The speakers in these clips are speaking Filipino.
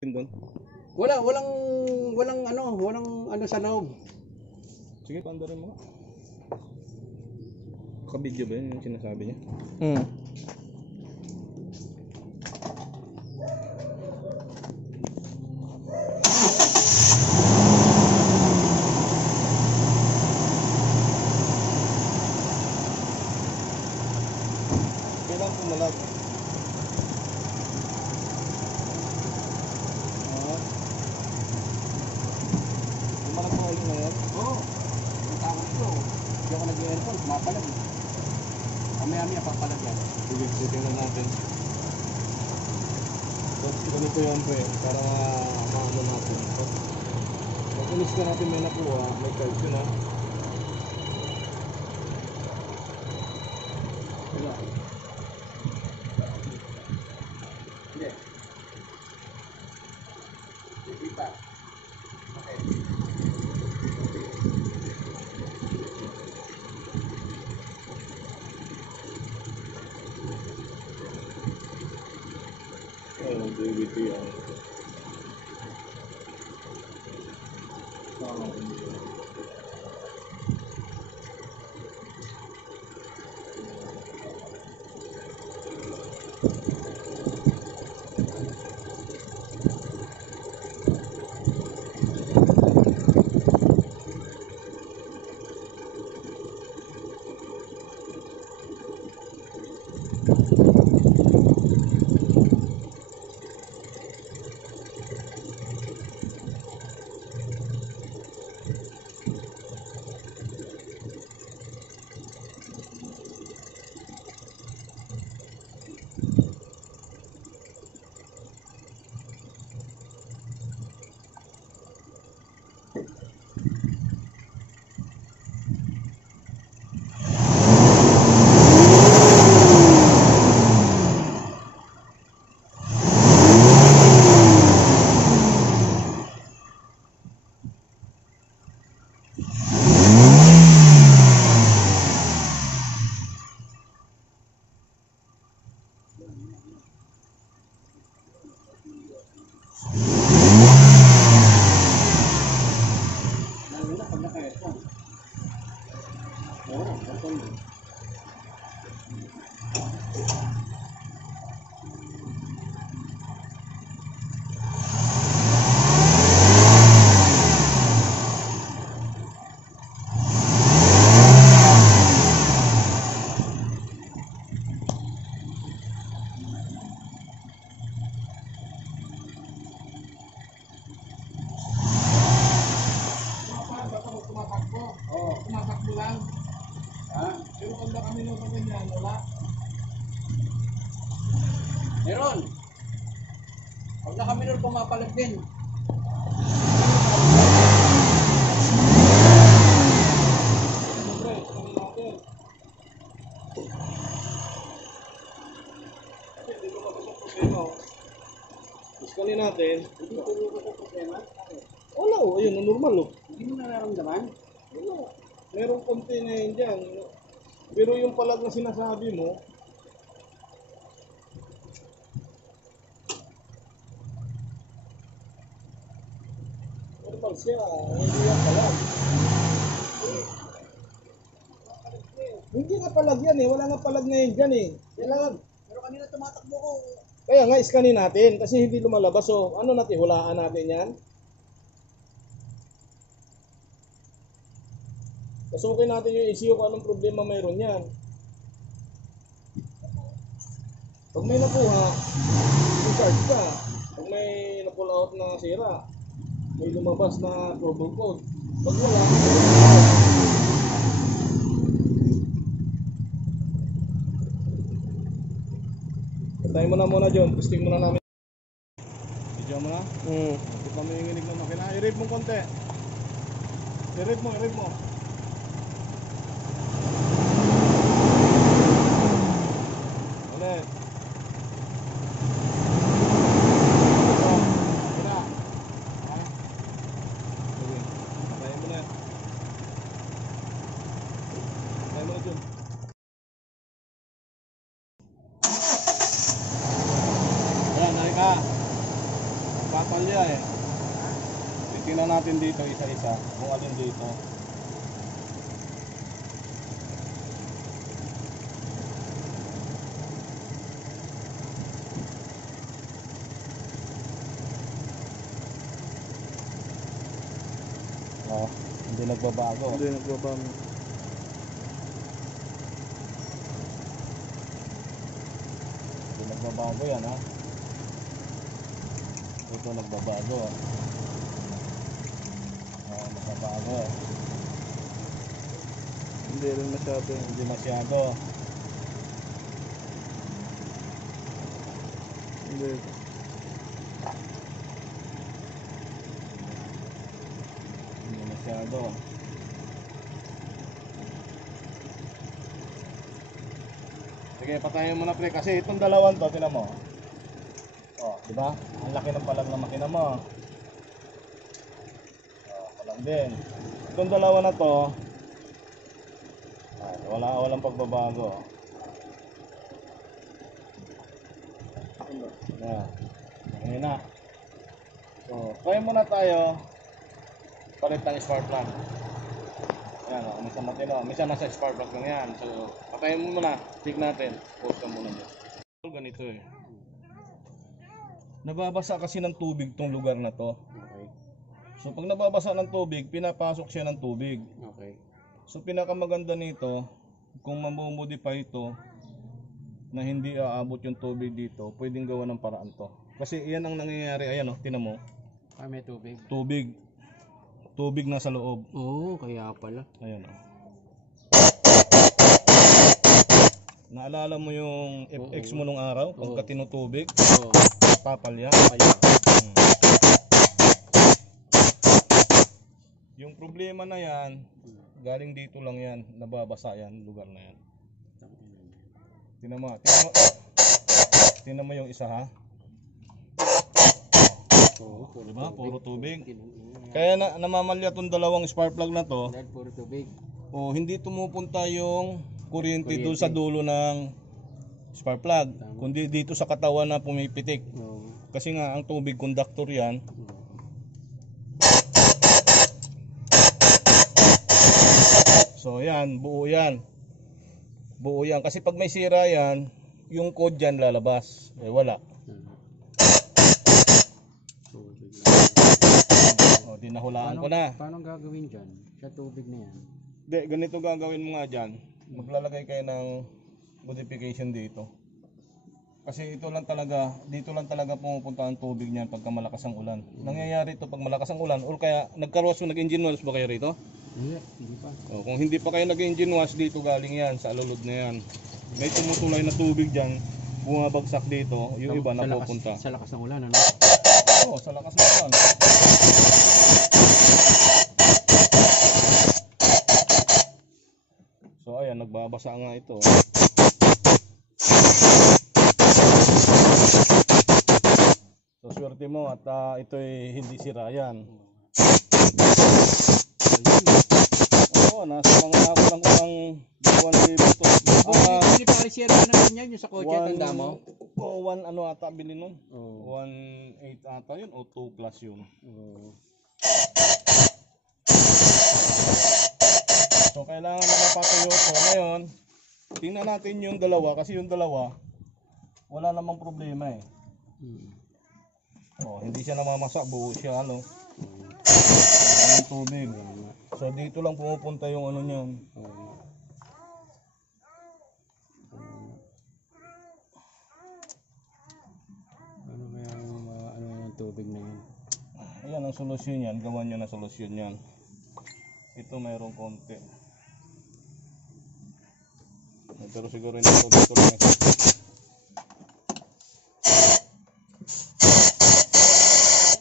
Doon. Walang ano sa loob. Sige, pandarin mo. Ka-video ba yun yung sinasabi niya? Kailangan pumalag. Pumalag mo ulit na yan? Oo. Ang tawag ito. Hindi ako nag-aircon, mapalag. Mamaya papalag yan. Sige, tingnan natin. Tapos ganito yan pre, para maano natin. Pag ulis ka natin may nakuha, may cards yun ha. Wala. Hindi. Hindi pa. Okay. Ayun, DVD yan. Lalo na pag naka-aircon. Oo, aircon yun. Oo. Tumatakbo lang. Ha? Pero kung na kami nung ganyan, wala. Meron. Pag nakaminor, pumapalag din. Siyempre, scanin natin. Kasi hindi ko mabasa problema. Scanin natin. Hindi ko rin problema. Wala oh, ayun, normal oh. Hindi mo nararamdaman. Wala. Merong konti na yun dyan. Pero yung palag na sinasabi mo, normal siya. Hindi yan palag. Hindi nga palag yan eh. Wala nga palag na yun dyan eh. Kailangan. Pero kanina tumatakbo ko. Kaya nga, iskanin natin kasi hindi lumalabas. So, ano natin, hulaan natin yan. Pasukin natin yung issue kung anong problema mayroon yan. Pag may nakuha, i-charge ka. Pag may na-pull out na sira, may lumabas na trouble code. Pag wala, patay mo na muna John, testing muna namin. Video mo na? Hindi pa may nginig na makina. I-rave mo konti. I-rave mo, i-rave mo. Ulit. Ito. Wala. Ha? Sige. Patayin mo na. Patayin mo na John. Ayan, nahin ka. Papalya eh. Titingnan natin dito isa-isa kung alin dito. Oh, hindi nagbabago. Hindi nagbabago. Hindi nagbabago yan ha. Ito nagbabago. Oh, nagbabago. Hindi rin masyado. Hindi masyado. Hindi. Hindi masyado. Sige, patayin mo na pre kasi itong dalawang to, tinan mo. Oh, di ba? Ang laki ng palag na makina mo. Oh, palag din. Itong dalawa na to, walang pagbabago. Yeah. Ngayon na. So, try muna tayo palit ng spark plug. Ayan o, minsan matino. Minsan nasa spark plug lang yan. So, patayin mo muna. Tig natin. Pause ka muna dyan. Ganito eh. Nababasa kasi ng tubig tong lugar na to. Okay. So, pag nababasa ng tubig, pinapasok siya ng tubig. Okay. So, pinakamaganda nito, kung mamomodify ito, na hindi aabot yung tubig dito, pwedeng gawa ng paraan to. Kasi iyan ang nangyayari, ayan o, tinan mo. Ah, may tubig. Tubig na sa loob. Oo, kaya pala. Ayan o. Naalala mo yung FX mo nung araw, pagka tinutubig, Oo. papalya. Kaya. Yung problema na yan, galing dito lang yan, nababasa yan, lugar na yan. Tingnan mo yung isa ha. Oo, puro Diba? Puro tubig. Kaya Kaya namamalya tong dalawang spark plug na to. dahil puro tubig. O hindi tumupunta yung kuryente doon sa dulo ng spark plug, kundi dito sa katawan na pumipitik. Oo. Kasi nga ang tubig conductor yan. So yan, buo yan. Buo yan. Kasi pag may sira yan, yung code dyan lalabas. Eh wala. O, dinahulaan ko na. Paano gagawin dyan? Sa tubig na yan? Hindi, ganito gagawin mo nga dyan. Maglalagay kayo ng modification dito. Kasi dito lang talaga pumupunta ang tubig niyan pagka malakas ang ulan. Nangyayari ito pag malakas ang ulan, o kaya nagkarwas mo, nag-engine wash ba kayo rito? Hindi pa. O, kung hindi pa kayo nag-engine wash, dito galing yan, sa alulod na yan. May tumutulay na tubig dyan, bumabagsak dito, yung iba napupunta. Sa lakas ng ulan, ano? Oo, sa lakas ng ulan. So ayan, nagbabasa nga ito. So swerte mo at ito'y hindi sira yan. Oo, nasa mga kulang-kulang 2,000 to. Hindi pa rin share ka naman yan, yung sa kotse, tanda mo? Oo, 1 ano ata bili nun? Oo. 1.8 ata yun o 2 plus yun. Oo. So kailangan na mapatuyo ko. Ngayon, tingnan natin yung dalawa kasi yung dalawa wala namang problema eh. Oh, hindi siya namamasa, buo siya ano. Yung tubig. So dito lang pumupunta yung ano niyan. Ano kaya ano yung tubig na yan? Ayan ang solusyon yan, gawan nyo na solusyon yan. Ito mayroong konti. Pero siguro hindi ko lang.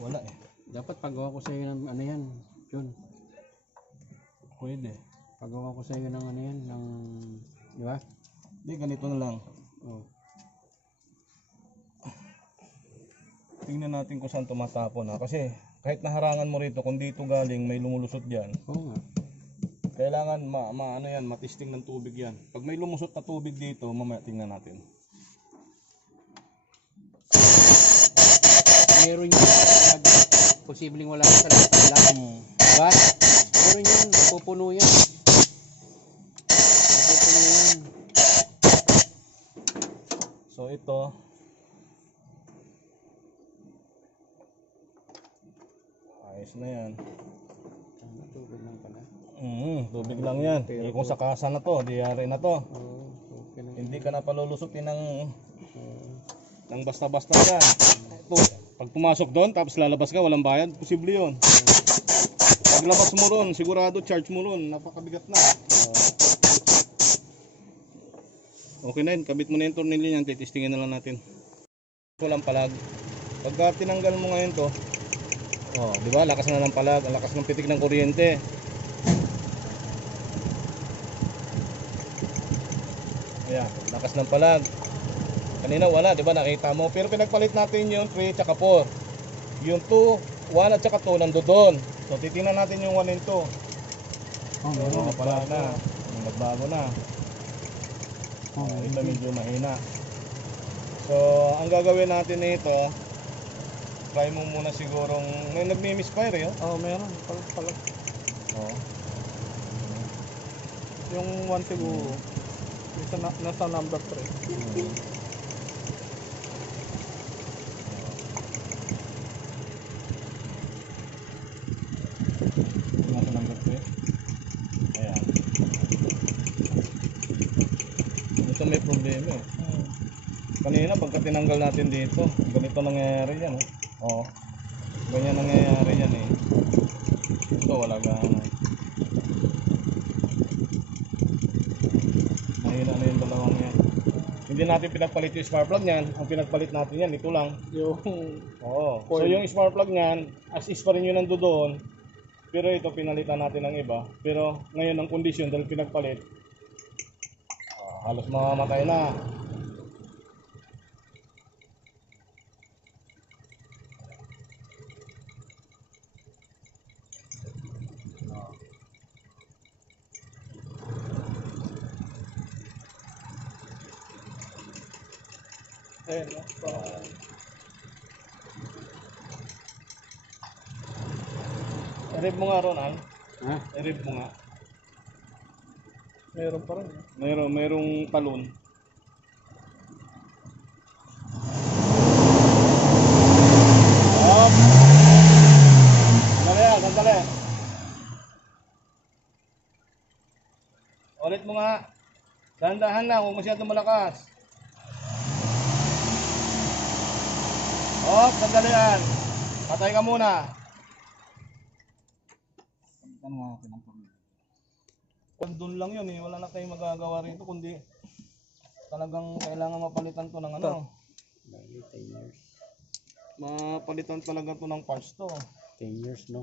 Wala eh. Dapat pagawa ko sa iyo ng ano yan, John. Pwede. Pagawa ko sa iyo ng ano yan, ng, di ba? Hindi, ganito na lang. Oh. Tingnan natin kung saan tumatapon ha. Kasi kahit naharangan mo rito, kung dito galing may lumulusot dyan. Oo nga. Kailangan ano yan, matisting ng tubig yan. Pag may lumusot na tubig dito, mamaya tingnan natin. meron yun. Posibleng wala sa lahat lang. Diba? Meron yun, napupuno yan. Napupuno yan. So ito, ayos na yan. Tubig lang pala. Tubig lang yan. Eh, kung sa kasa na to, diyari na to. Okay na. Hindi ka na palulusutin ng basta-basta yan. Pag pumasok doon, tapos lalabas ka, walang bayad, posible yun. Paglabas mo ron, sigurado charge mo ron, napakabigat na. Okay na yun, kabit mo na yung tornilyo niyan, titistingin na lang natin. Walang palag. Pagka tinanggal mo ngayon to, oh, di ba, lakas na ng palag, ang lakas ng pitik ng kuryente. Ayan, lakas ng palag. Kanina wala, di ba, nakita mo. Pero pinagpalit natin yung 3 tsaka 4. Yung 2, 1 at saka 2 nando doon. So titingnan natin yung 1 and 2. Meron na Palag na. Nagbago na. Ito medyo mahina. So ang gagawin natin nito, try mo muna sigurong may nagmi-misfire eh. Meron. Palag. Oh. Yung 1 siguro. Nasa number 3. Nasa number 3. Ayan. Ito may problema eh. Kanina pagka tinanggal natin dito, ganito nangyayari yan eh. Oo. Ganyan nangyayari yan eh. Ito wala gana. Mahina na yung dalawang yan. Hindi natin pinagpalit yung spark plug niyan. Ang pinagpalit natin yan, ito lang. Yung Oo. So yung spark plug niyan, as is pa rin yun nando doon. Pero ito pinalitan natin ng iba. Pero ngayon ang kondisyon dahil pinagpalit, halos mamamatay na. Ayan, no? I-rev mo nga ron, Al. Ha? I-rev mo nga. Meron pa rin. Merong talon. Up. Sandali, sandali. Ulit mo nga. Dahan-dahan lang, huwag masyadong malakas. Up, sandalian. Patay ka muna. Ano nga natin ang problema? Doon lang yun eh, wala na tayong magagawa rito kundi talagang kailangan mapalitan to ng ano. 10 years. Mapalitan talaga to ng parts to. 10 years, no?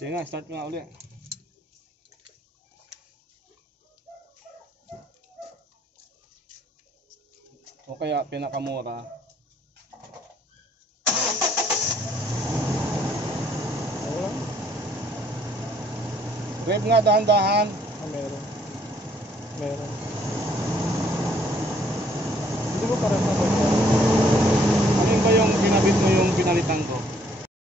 Sige nga, start nga ulit. O kaya pinakamura. Rev nga dahan-dahan. Meron. Hindi ko parang naman. Ano ba yung pinabit mo yung pinalitan ko?